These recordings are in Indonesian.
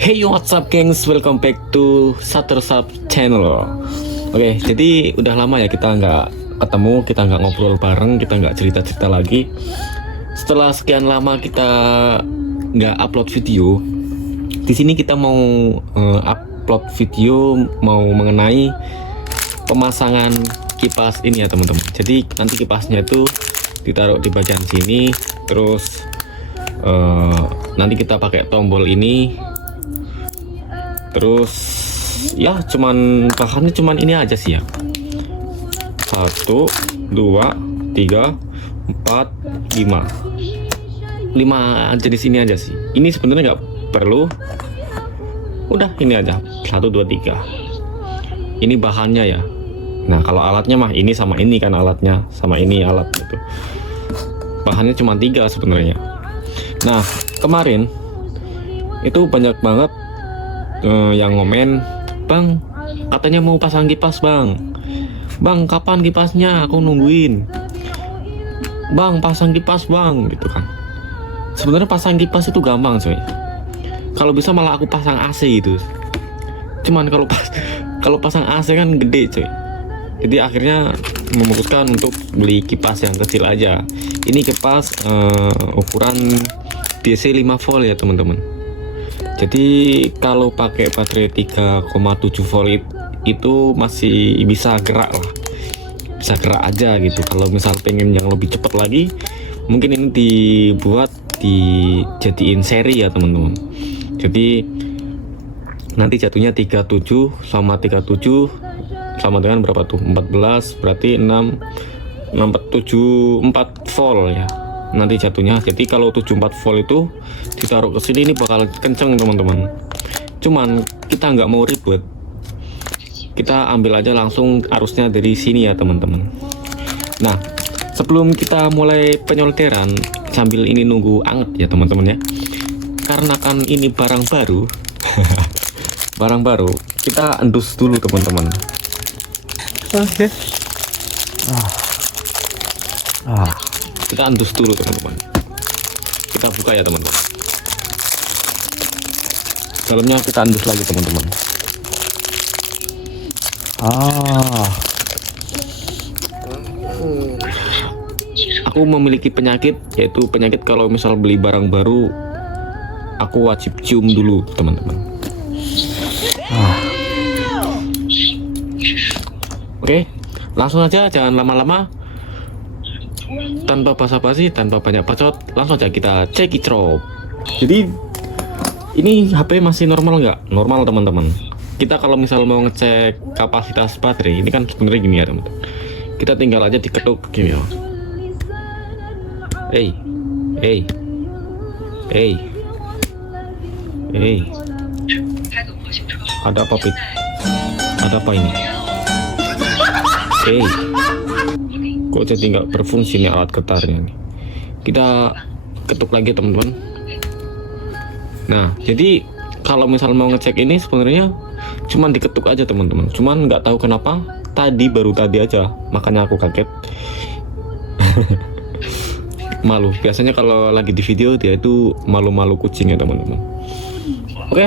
Hey, what's up gengs, welcome back to Sub channel. Oke, jadi udah lama ya kita nggak ketemu, kita nggak ngobrol bareng, kita nggak cerita-cerita lagi. Setelah sekian lama kita nggak upload video, di sini kita mau upload video mau mengenai pemasangan kipas ini ya teman-teman. Jadi nanti kipasnya itu ditaruh di bagian sini, terus nanti kita pakai tombol ini. Terus ya bahannya cuman ini aja sih ya. 1, 2, 3, 4, 5 jenis ini aja sih. Ini sebenarnya nggak perlu. Udah ini aja 1, 2, 3. Ini bahannya ya. Nah kalau alatnya mah ini sama ini kan, alatnya sama ini alat gitu. Bahannya cuma 3 sebenarnya. Nah kemarin itu banyak banget yang ngomen, "Bang, katanya mau pasang kipas bang. Bang, kapan kipasnya? Aku nungguin. Bang, pasang kipas bang," gitu kan. Sebenarnya pasang kipas itu gampang coy. Kalau bisa malah aku pasang AC gitu. Cuman kalau pasang AC kan gede coy. Jadi akhirnya memutuskan untuk beli kipas yang kecil aja. Ini kipas ukuran DC 5 volt ya teman-teman. Jadi kalau pakai baterai 3,7 volt itu masih bisa gerak lah, bisa gerak aja gitu. Kalau misal pengen yang lebih cepat lagi, mungkin ini dijadiin seri ya teman-teman. Jadi nanti jatuhnya 37 sama 37 sama dengan berapa tuh? 14, berarti 4 volt ya nanti jatuhnya. Jadi kalau 74 volt itu ditaruh ke sini, ini bakal kenceng teman-teman. Cuman kita nggak mau ribet, kita ambil aja langsung arusnya dari sini ya teman-teman. Nah sebelum kita mulai penyolderan, sambil ini nunggu anget ya teman-teman ya, karena kan ini barang baru barang baru, kita endus dulu teman-teman. Oke. Kita endus dulu teman-teman. Kita buka ya teman-teman. Dalamnya kita endus lagi teman-teman. Aku memiliki penyakit, yaitu penyakit kalau misal beli barang baru, aku wajib cium dulu teman-teman. Oke, langsung aja, jangan lama-lama. Tanpa basa-basi, tanpa banyak bacot, langsung aja kita cek icrop. Jadi ini HP masih normal nggak? Normal teman-teman. Kita kalau misal mau ngecek kapasitas baterai, ini kan sebenarnya gini ya teman-teman. Kita tinggal aja diketuk gini ya. Hey. Ada apa Pit? Ada apa ini? Kok jadi nggak berfungsi nih alat getarnya nih. Kita ketuk lagi teman-teman. Nah jadi kalau misal mau ngecek ini sebenarnya cuman diketuk aja teman-teman. Cuman nggak tahu kenapa baru tadi aja, makanya aku kaget. Malu, biasanya kalau lagi di video dia itu malu-malu kucing ya teman-teman. Oke,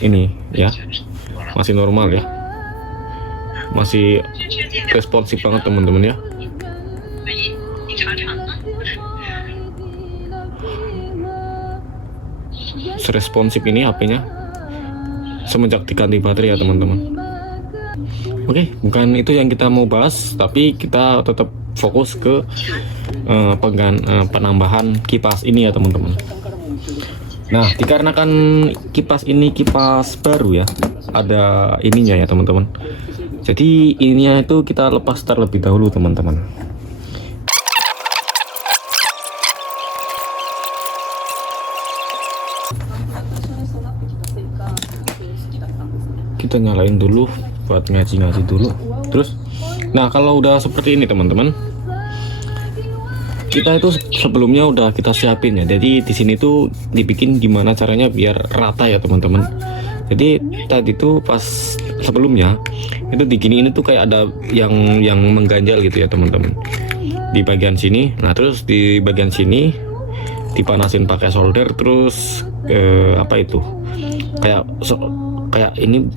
ini ya masih normal ya, masih responsif banget teman-teman ya. Seresponsif ini HP-nya semenjak diganti baterai ya teman-teman. Oke, bukan itu yang kita mau bahas, tapi kita tetap fokus ke penambahan kipas ini ya teman-teman. Nah dikarenakan kipas ini kipas baru ya, ada ininya ya teman-teman. Jadi ininya itu kita lepas terlebih dahulu teman-teman. Kita nyalain dulu buat ngaji-ngaji dulu. Terus nah kalau udah seperti ini teman-teman, kita itu sebelumnya udah kita siapin ya. Jadi di sini tuh dibikin gimana caranya biar rata ya teman-teman. Jadi tadi tuh pas sebelumnya itu digini, ini tuh kayak ada yang mengganjal gitu ya teman-teman di bagian sini. Nah terus di bagian sini dipanasin pakai solder, terus apa itu kayak ini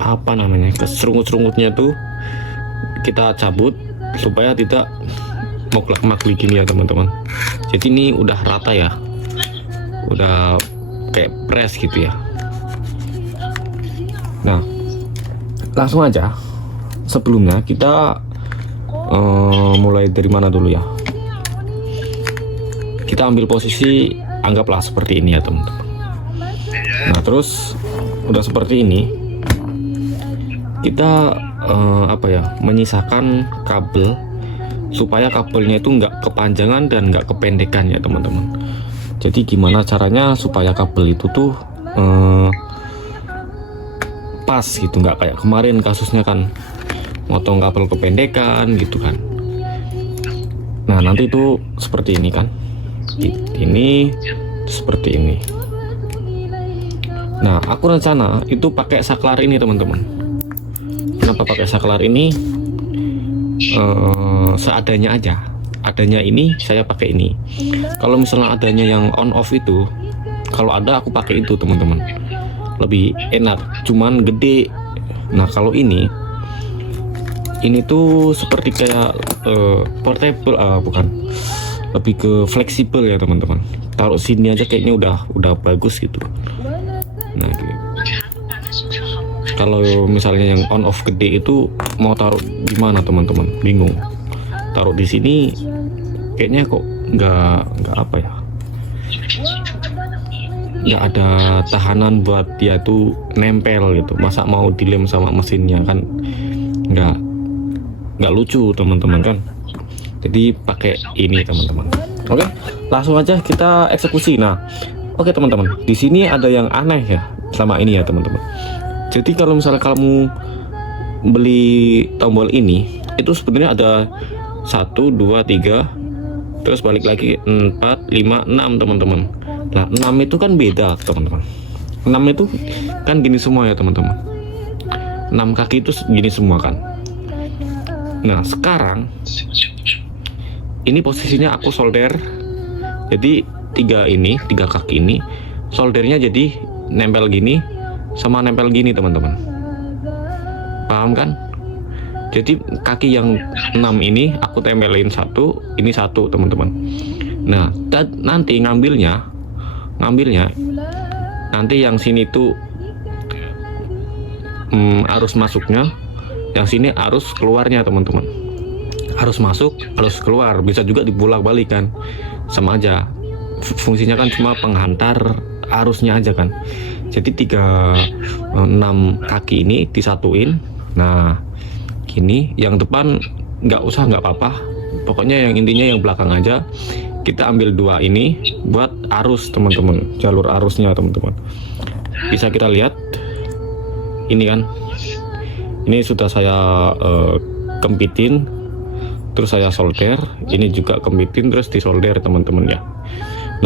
apa namanya, serungut-serungutnya tuh kita cabut supaya tidak moklak-maklik gini ya teman-teman. Jadi ini udah rata ya, udah kayak press gitu ya. Nah, langsung aja. Sebelumnya kita mulai dari mana dulu ya? Kita ambil posisi, anggaplah seperti ini ya teman-teman. Nah, terus udah seperti ini, kita menyisakan kabel supaya kabelnya itu nggak kepanjangan dan nggak kependekan ya teman-teman. Jadi gimana caranya supaya kabel itu tuh pas gitu, nggak kayak kemarin kasusnya kan motong kabel kependekan gitu kan. Nah, nanti itu seperti ini kan, ini seperti ini. Nah, aku rencana itu pakai saklar ini teman-teman. Kenapa pakai saklar ini? Seadanya aja, adanya ini saya pakai ini. Kalau misalnya adanya yang on off itu, kalau ada aku pakai itu teman-teman, lebih enak, cuman gede. Nah, kalau ini tuh seperti kayak portable, bukan, lebih ke fleksibel ya teman-teman. Taruh sini aja kayaknya udah bagus gitu. Nah, gitu. Kalau misalnya yang on off gede itu mau taruh di mana teman-teman, bingung. Taruh di sini kayaknya kok nggak apa ya, nggak ada tahanan buat dia tuh nempel gitu. Masa mau dilem sama mesinnya kan nggak lucu teman-teman kan. Jadi pakai ini teman-teman. Oke, langsung aja kita eksekusi. Nah, oke teman-teman, di sini ada yang aneh ya selama ini ya teman-teman. Jadi kalau misalnya kamu beli tombol ini, itu sebenarnya ada 1, 2, 3, terus balik lagi 4, 5, 6 teman-teman. Nah, 6 itu kan beda teman-teman. 6 itu kan gini semua ya teman-teman. 6 kaki itu gini semua kan. Nah, sekarang ini posisinya aku solder. Jadi 3 kaki ini soldernya jadi nempel gini sama nempel gini teman-teman. Paham kan? Jadi kaki yang 6 ini aku tempelin satu, ini satu teman-teman. Nah, nanti ngambilnya nanti yang sini tuh arus masuknya, yang sini arus keluarnya teman-teman. Harus masuk, harus keluar, bisa juga dibolak-balik kan, sama aja. Fungsinya kan cuma penghantar arusnya aja kan. Jadi 6 kaki ini disatuin. Nah, gini, yang depan nggak apa-apa. Pokoknya yang intinya yang belakang aja. Kita ambil 2 ini buat arus teman-teman, jalur arusnya teman-teman. Bisa kita lihat, ini kan, ini sudah saya kempitin, terus saya solder. Ini juga kempitin terus disolder teman-teman ya.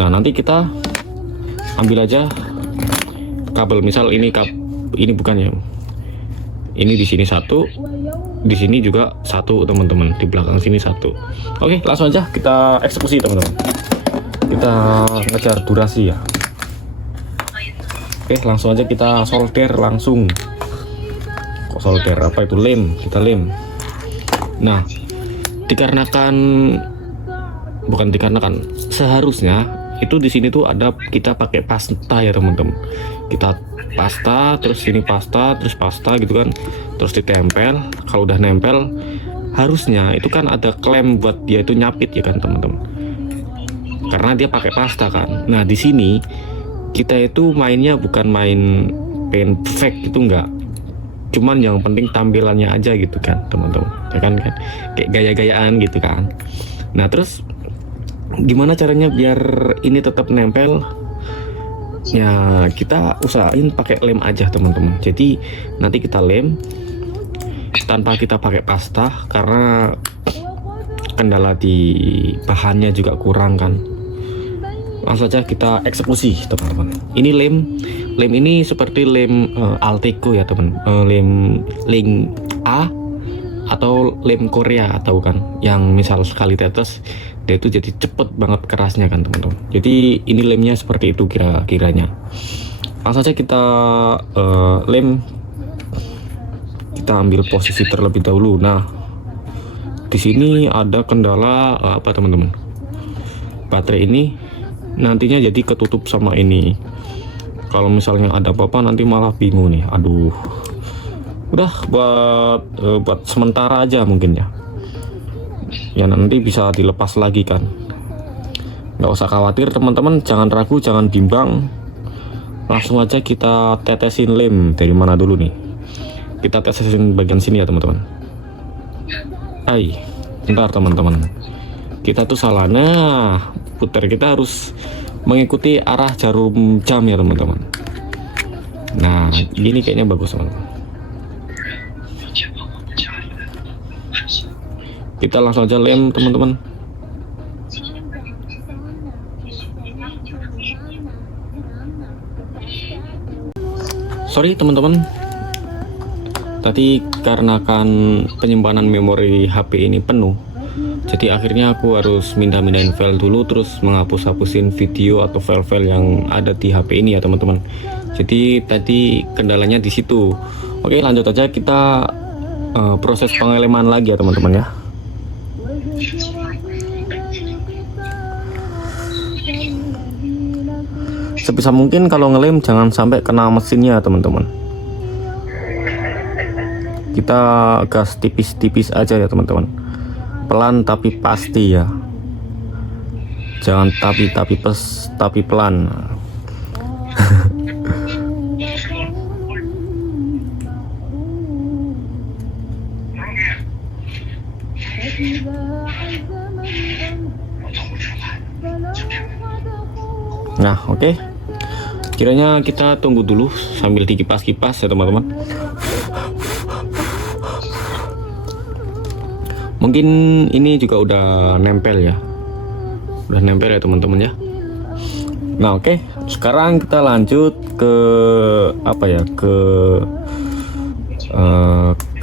Nah, nanti kita ambil aja kabel, misal ini bukan ya, ini di sini 1, di sini juga 1 teman-teman, di belakang sini 1. Oke, langsung aja kita eksekusi teman-teman. Kita ngejar durasi ya. Oke, langsung aja kita solder langsung. Kok solder, apa itu, lem, kita lem. Nah, seharusnya itu di sini tuh ada, kita pakai pasta ya teman-teman. Kita pasta, terus sini pasta, terus pasta gitu kan, terus ditempel. Kalau udah nempel, harusnya itu kan ada klem buat dia itu nyapit ya kan teman-teman, karena dia pakai pasta kan. Nah, di sini kita itu mainnya bukan main paint perfect, itu enggak, cuman yang penting tampilannya aja gitu kan teman-teman, ya kan, kayak gaya-gayaan gitu kan. Nah, terus gimana caranya biar ini tetap nempel? Ya, kita usahain pakai lem aja teman-teman. Jadi nanti kita lem tanpa kita pakai pasta, karena kendala di bahannya juga kurang kan. Langsung saja kita eksekusi teman-teman. Ini lem ini seperti lem Alteco ya teman, lem A atau lem Korea, tahu kan, yang misal sekali tetes dia itu jadi cepet banget kerasnya kan teman-teman. Jadi ini lemnya seperti itu kira-kiranya. Langsung saja kita lem, kita ambil posisi terlebih dahulu. Nah, di sini ada kendala apa teman-teman? Baterai ini nantinya jadi ketutup sama ini. Kalau misalnya ada apa-apa nanti malah bingung nih. Aduh. Udah buat sementara aja mungkin ya. Ya nanti bisa dilepas lagi kan. Nggak usah khawatir teman-teman, jangan ragu, jangan bimbang. Langsung aja kita tetesin lem. Dari mana dulu nih? Kita tetesin bagian sini ya teman-teman. Bentar teman-teman. Kita tuh salah. Nah, putar, kita harus mengikuti arah jarum jam ya teman-teman. Nah, gini kayaknya bagus teman-teman. Kita langsung aja lem teman-teman. Sorry teman-teman, tadi karena kan penyimpanan memori HP ini penuh, jadi akhirnya aku harus mindahin file dulu, terus menghapus-hapusin video atau file-file yang ada di HP ini ya teman-teman. Jadi tadi kendalanya di situ. Oke, lanjut aja kita proses pengeleman lagi ya teman-teman ya. Sebisa mungkin kalau ngelem jangan sampai kena mesinnya teman-teman. Kita gas tipis-tipis aja ya teman-teman. Pelan tapi pasti ya. Jangan tapi pelan. Nah, oke. Kiranya kita tunggu dulu sambil dikipas-kipas ya teman-teman. Mungkin ini juga udah nempel ya. Udah nempel ya teman-teman ya. Nah, oke. Sekarang kita lanjut ke apa ya? Ke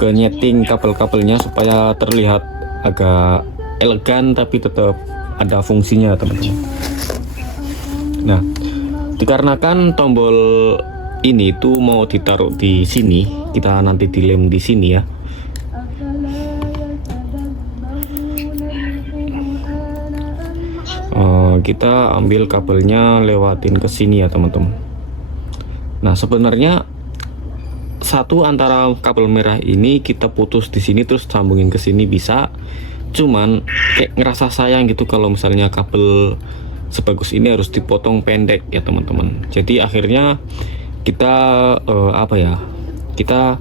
nyeting kabel-kabelnya supaya terlihat agak elegan tapi tetap ada fungsinya teman-teman. Nah, dikarenakan tombol ini tuh mau ditaruh di sini, kita nanti dilem di sini ya. Kita ambil kabelnya, lewatin ke sini ya teman-teman. Nah, sebenarnya satu antara kabel merah ini kita putus di sini terus sambungin ke sini bisa. Cuman kayak ngerasa sayang gitu kalau misalnya kabel sebagus ini harus dipotong pendek ya teman-teman. Jadi akhirnya kita kita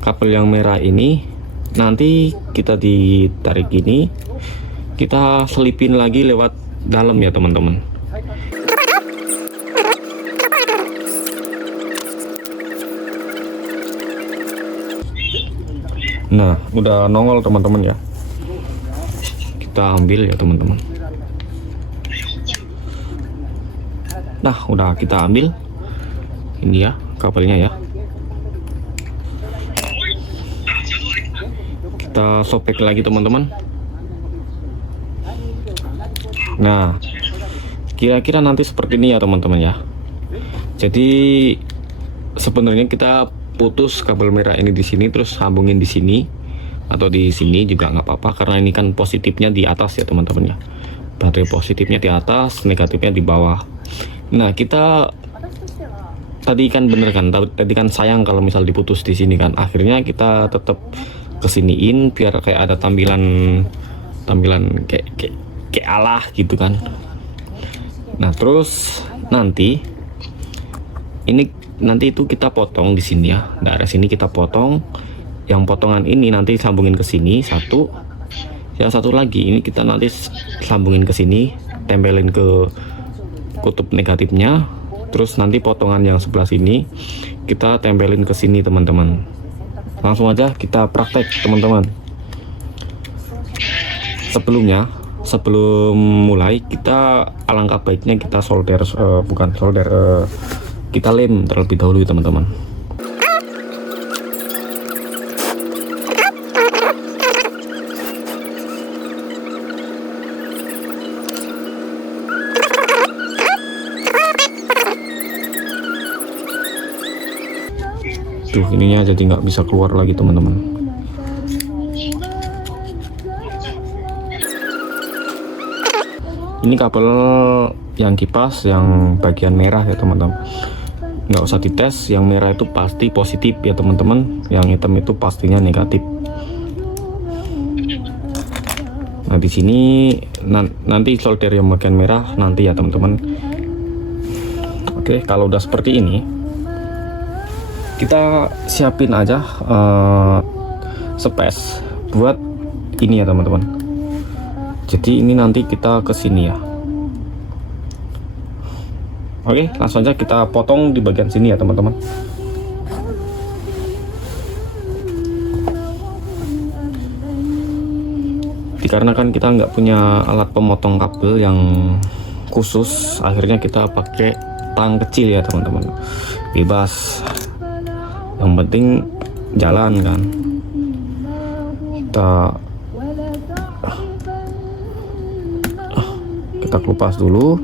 kabel yang merah ini nanti kita ditarik gini, kita selipin lagi lewat dalam ya teman-teman. Nah, udah nongol teman-teman ya. Kita ambil ya teman-teman. Nah, udah kita ambil. Ini ya kabelnya ya. Kita sobek lagi teman-teman. Nah, kira-kira nanti seperti ini ya teman-teman ya. Jadi sebenarnya kita putus kabel merah ini di sini terus sambungin di sini atau di sini juga nggak apa-apa karena ini kan positifnya di atas ya teman-teman ya. Baterai positifnya di atas, negatifnya di bawah. Nah, kita tadi kan bener kan, tadi kan sayang kalau misal diputus di sini kan. Akhirnya kita tetap kesiniin biar kayak ada tampilan kayak Allah gitu kan. Nah, terus nanti itu kita potong di sini ya. Daerah sini kita potong. Yang potongan ini nanti sambungin ke sini satu. Yang satu lagi ini kita nanti sambungin ke sini, tempelin ke kutub negatifnya. Terus nanti potongan yang sebelah sini kita tempelin ke sini teman-teman. Langsung aja kita praktek teman-teman. Sebelum mulai kita alangkah baiknya kita kita lem terlebih dahulu teman-teman. Tuh, ininya jadi nggak bisa keluar lagi teman-teman. Ini kabel yang kipas yang bagian merah ya teman-teman, nggak usah dites. Yang merah itu pasti positif ya teman-teman, yang hitam itu pastinya negatif. Nah di sini nanti solder yang bagian merah nanti ya teman-teman. Oke, kalau udah seperti ini kita siapin aja space buat ini ya teman-teman. Jadi ini nanti kita ke sini ya. Oke, langsung aja kita potong di bagian sini ya teman-teman. Dikarenakan kita nggak punya alat pemotong kabel yang khusus, akhirnya kita pakai tang kecil ya teman-teman. Bebas, yang penting jalan kan. Kita kelupas dulu.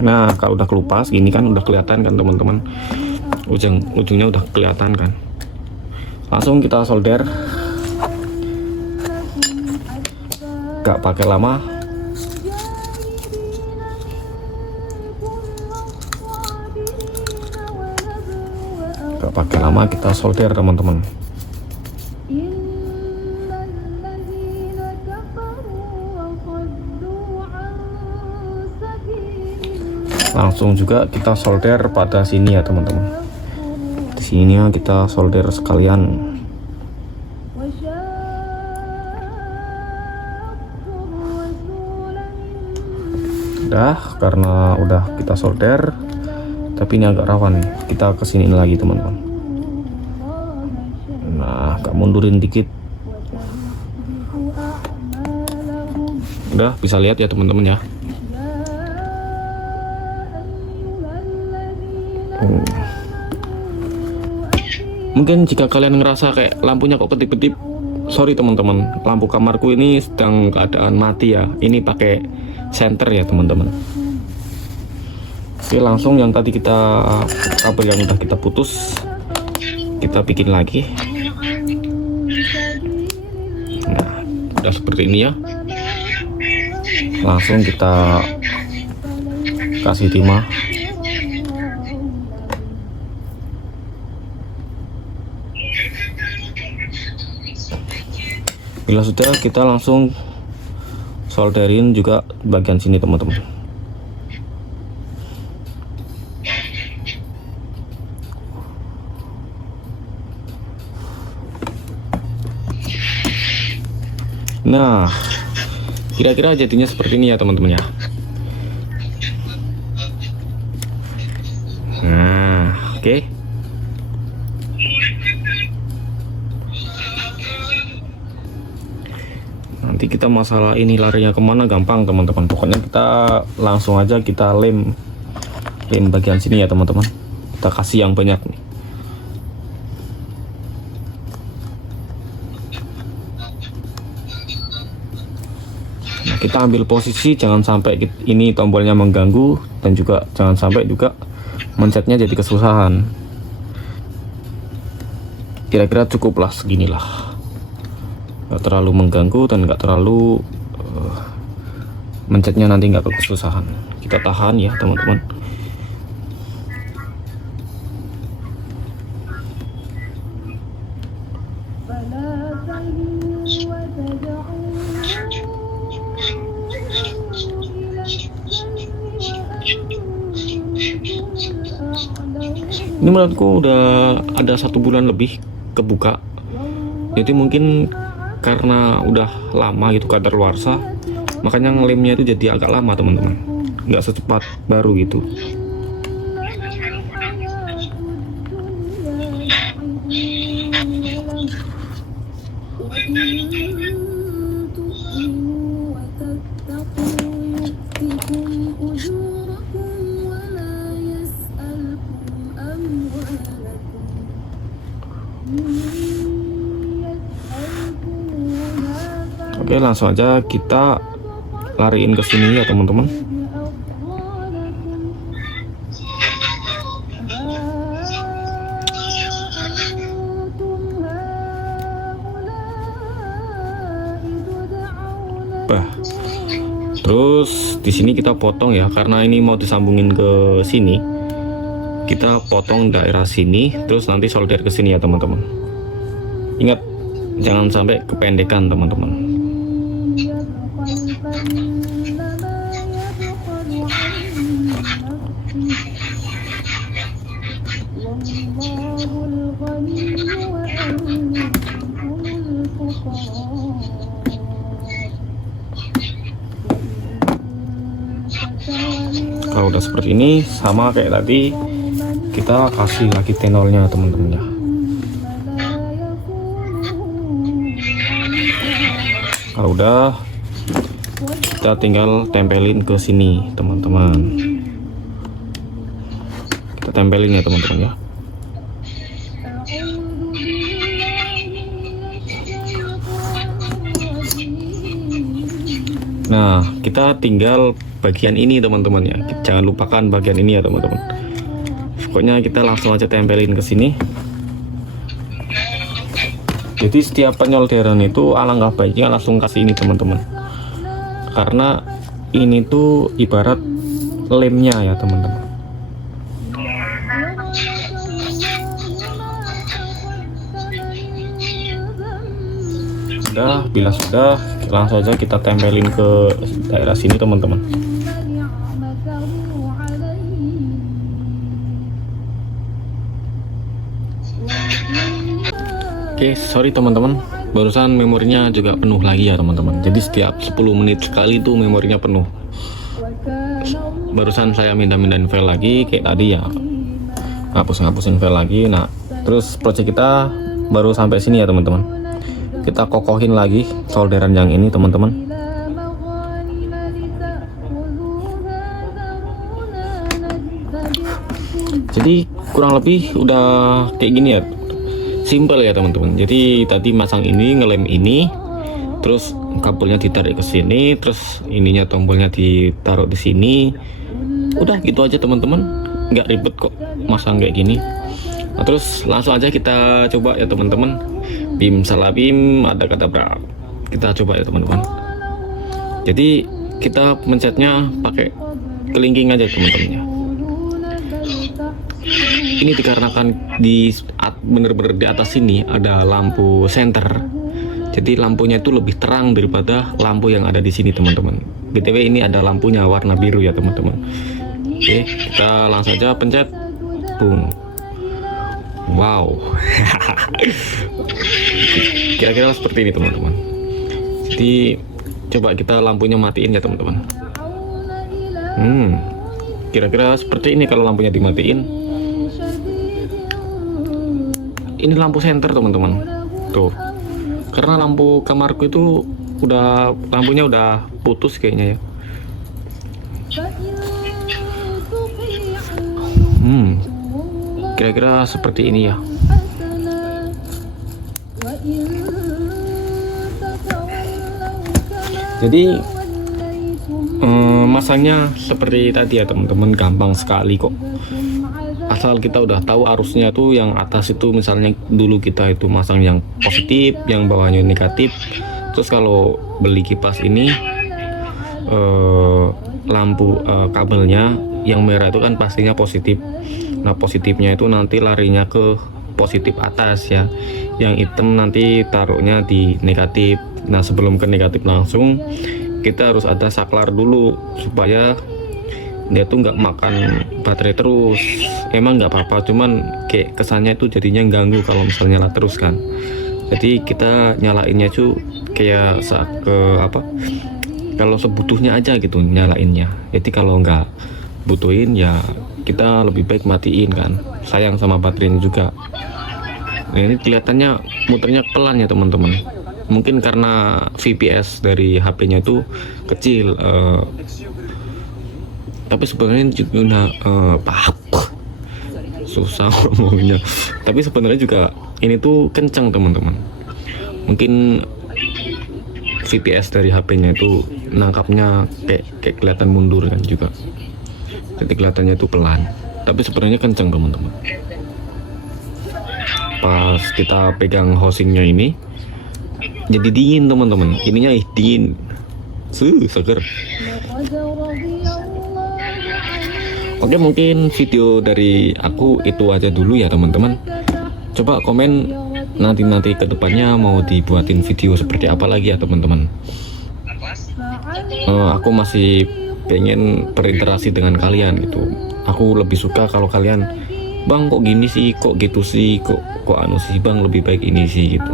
Nah kalau udah kelupas gini kan udah kelihatan kan teman-teman, ujungnya udah kelihatan kan. Langsung kita solder, gak pakai lama. Kita solder teman-teman. Langsung juga kita solder pada sini ya teman-teman. Di sini kita solder sekalian. Udah, karena udah kita solder, tapi ini agak rawan nih. Kita kesini lagi teman-teman. Nah, agak mundurin dikit. Udah bisa lihat ya teman-teman ya. Mungkin jika kalian ngerasa kayak lampunya kok kedip-kedip, sorry teman-teman, lampu kamarku ini sedang keadaan mati ya. Ini pakai senter ya teman-teman. Oke, langsung yang tadi kita kabel yang udah kita putus kita bikin lagi. Nah udah seperti ini ya. Langsung kita kasih timah. Bila sudah, kita langsung solderin juga bagian sini teman-teman. Nah kira-kira jadinya seperti ini ya teman-teman ya. Nah oke. Nanti kita masalah ini larinya kemana gampang teman-teman. Pokoknya kita langsung aja kita lem bagian sini ya teman-teman. Kita kasih yang banyak nih. Nah, kita ambil posisi jangan sampai ini tombolnya mengganggu, dan juga jangan sampai juga mencetnya jadi kesusahan. Kira-kira cukuplah seginilah. Gak terlalu mengganggu dan gak terlalu mencetnya nanti gak kesusahan. Kita tahan ya teman-teman. Ini menurutku udah ada 1 bulan lebih kebuka. Jadi mungkin karena udah lama gitu kadaluarsa, makanya ngelemnya itu jadi agak lama teman-teman, nggak secepat baru gitu. Oke, langsung aja kita lariin ke sini ya teman-teman. berubah. Terus di sini kita potong ya, karena ini mau disambungin ke sini. Kita potong daerah sini, terus nanti solder ke sini ya teman-teman. Ingat, jangan sampai kependekan teman-teman. Kalau udah seperti ini, sama kayak tadi, kita kasih lagi tenolnya teman-teman ya. Kalau udah, kita tinggal tempelin ke sini teman-teman. Kita tempelin ya teman-teman ya. Nah, kita tinggal bagian ini teman-teman ya. Jangan lupakan bagian ini ya teman-teman. Pokoknya kita langsung aja tempelin ke sini. Jadi setiap penyolderan itu alangkah baiknya langsung kasih ini teman-teman. Karena ini tuh ibarat lemnya ya teman-teman. Sudah, bila sudah, langsung aja kita tempelin ke daerah sini teman-teman. Oke, sorry teman-teman, barusan memorinya juga penuh lagi ya teman-teman. Jadi setiap 10 menit sekali tuh memorinya penuh. Barusan saya mindahin file lagi kayak tadi ya, ngapusin file lagi. Nah, terus project kita baru sampai sini ya teman-teman. Kita kokohin lagi solderan yang ini teman-teman. Jadi kurang lebih udah kayak gini ya, simple ya teman-teman. Jadi tadi masang ini, ngelem ini, terus kabelnya ditarik ke sini, terus ininya tombolnya ditaruh di sini. Udah gitu aja teman-teman, nggak ribet kok masang kayak gini. Nah, terus langsung aja kita coba ya teman-teman. Bim salah bim, ada kata berapa? Kita coba ya teman-teman. Jadi kita pencetnya pakai kelingking aja teman-teman ya. Ini dikarenakan di bener-bener di atas sini ada lampu senter, jadi lampunya itu lebih terang daripada lampu yang ada di sini teman-teman. BTW ini ada lampunya warna biru ya teman-teman. Oke, kita langsung aja pencet, boom. Wow. Kira-kira seperti ini teman-teman. Jadi coba kita lampunya matiin ya teman-teman. Kira-kira seperti ini kalau lampunya dimatiin. Ini lampu senter teman-teman, tuh. Karena lampu kamarku itu lampunya udah putus kayaknya ya. Kira-kira seperti ini ya. Jadi masangnya seperti tadi ya teman-teman, gampang sekali kok. Asal kita udah tahu arusnya tuh, yang atas itu misalnya dulu kita itu masang yang positif, yang bawahnya negatif. Terus kalau beli kipas ini lampu kabelnya yang merah itu kan pastinya positif. Nah, positifnya itu nanti larinya ke positif atas ya, yang hitam nanti taruhnya di negatif. Nah, sebelum ke negatif langsung kita harus ada saklar dulu supaya dia tuh nggak makan baterai terus. Emang nggak apa-apa, cuman kayak kesannya itu jadinya ganggu kalau misalnya nyala terus kan. Jadi kita nyalainnya tuh kayak kalau sebutuhnya aja gitu nyalainnya. Jadi kalau nggak butuhin ya kita lebih baik matiin kan, sayang sama baterainya juga. Nah, ini kelihatannya muternya pelan ya teman-teman. Mungkin karena VPS dari HP-nya itu kecil, tapi sebenarnya juga susah ngomongnya. Tapi sebenarnya juga ini tuh kencang teman-teman. Mungkin VPS dari HP-nya itu nangkapnya kayak kelihatan mundur kan juga. Jadi kelihatannya itu pelan, tapi sebenarnya kencang teman-teman. Pas kita pegang housingnya ini jadi dingin teman-teman. Ininya dingin. Seger. Oke, mungkin video dari aku itu aja dulu ya teman-teman. Coba komen nanti kedepannya mau dibuatin video seperti apa lagi ya teman-teman. Aku masih pengen berinteraksi dengan kalian gitu. Aku lebih suka kalau kalian, bang kok gini sih, kok gitu sih, kok anu sih bang, lebih baik ini sih gitu.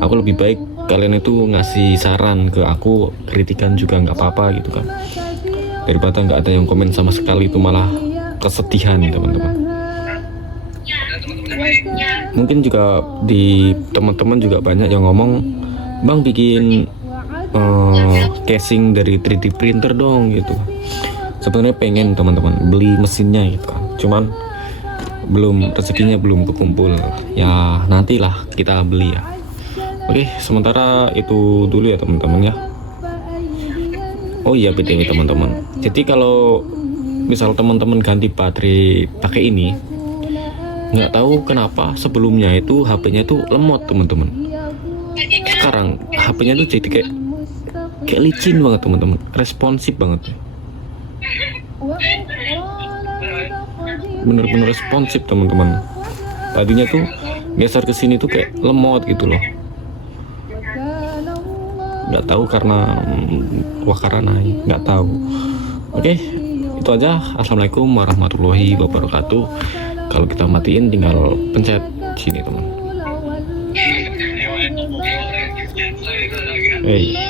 Aku lebih baik kalian itu ngasih saran ke aku, kritikan juga nggak apa-apa gitu kan, daripada nggak ada yang komen sama sekali, itu malah kesedihan teman-teman. Mungkin juga di teman-teman juga banyak yang ngomong, bang bikin casing dari 3D printer dong gitu. Sebenarnya pengen teman-teman beli mesinnya gitu kan, cuman rezekinya belum kekumpul ya, nantilah kita beli ya. Oke, sementara itu dulu ya teman-teman ya. Oh iya, BTW teman-teman, jadi kalau misal teman-teman ganti baterai pakai ini, nggak tahu kenapa sebelumnya itu HP-nya itu lemot teman-teman. Sekarang HP-nya tuh jadi kayak licin banget teman-teman, responsif banget, bener-bener responsif teman-teman. Tadinya tuh geser ke sini tuh kayak lemot gitu loh, nggak tahu karena wakaranai, nggak tahu. Oke, itu aja. Assalamualaikum warahmatullahi wabarakatuh. Kalau kita matiin tinggal pencet sini teman. Hey.